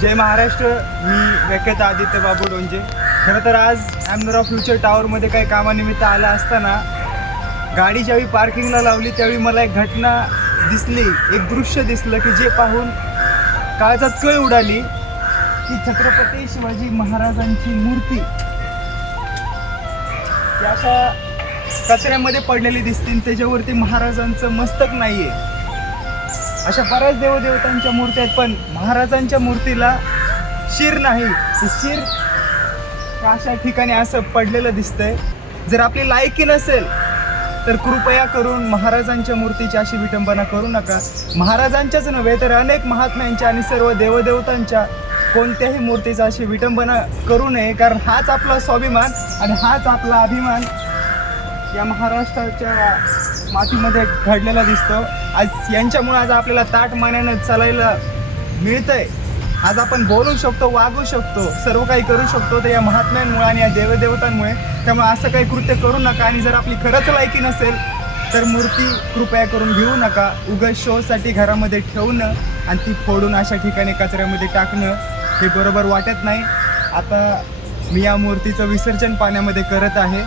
जय महाराष्ट्र. मी व्यख्यात आदित्य बाबू डोंजे. खरं तर आज ॲमनॉर फ्युचर टावरमध्ये काही कामानिमित्त आला असताना गाडी ज्यावेळी पार्किंगला लावली त्यावेळी मला एक घटना दिसली, एक दृश्य दिसलं की जे पाहून काळजात कळ उडाली की छत्रपती शिवाजी महाराजांची मूर्ती ती अशा कचऱ्यामध्ये पडलेली दिसतील, त्याच्यावरती महाराजांचं मस्तक नाही आहे. अशा बऱ्याच देवदेवतांच्या मूर्त्या आहेत, पण महाराजांच्या मूर्तीला शिर नाही. शिर अशा ठिकाणी असं पडलेलं दिसतंय. जर आपली लायकी नसेल तर कृपया करून महाराजांच्या मूर्तीची अशी विटंबना करू नका. महाराजांच्याच नव्हे तर अनेक महात्म्यांच्या आणि सर्व देवदेवतांच्या कोणत्याही मूर्तीचा अशी विटंबना करू नये, कारण हाच आपला स्वाभिमान आणि हाच आपला अभिमान या महाराष्ट्राच्या मातीमध्ये घडलेला दिसतो. आज यांच्यामुळे आज आपल्याला ताठ मानेनं चालायला मिळतंय. आज आपण बोलू शकतो, वागू शकतो, सर्व काही करू शकतो तर या महात्म्यांमुळे आणि या देवदेवतांमुळे. त्यामुळे असं काही कृत्य करू नका. आणि जर आपली खरंच लायकी नसेल तर मूर्ती कृपया करून घेऊ नका. उगाच शोसाठी घरामध्ये ठेवणं आणि ती फोडून अशा ठिकाणी कचऱ्यामध्ये टाकणं हे बरोबर वाटत नाही. आता मी या मूर्तीचं विसर्जन पाण्यामध्ये करत आहे.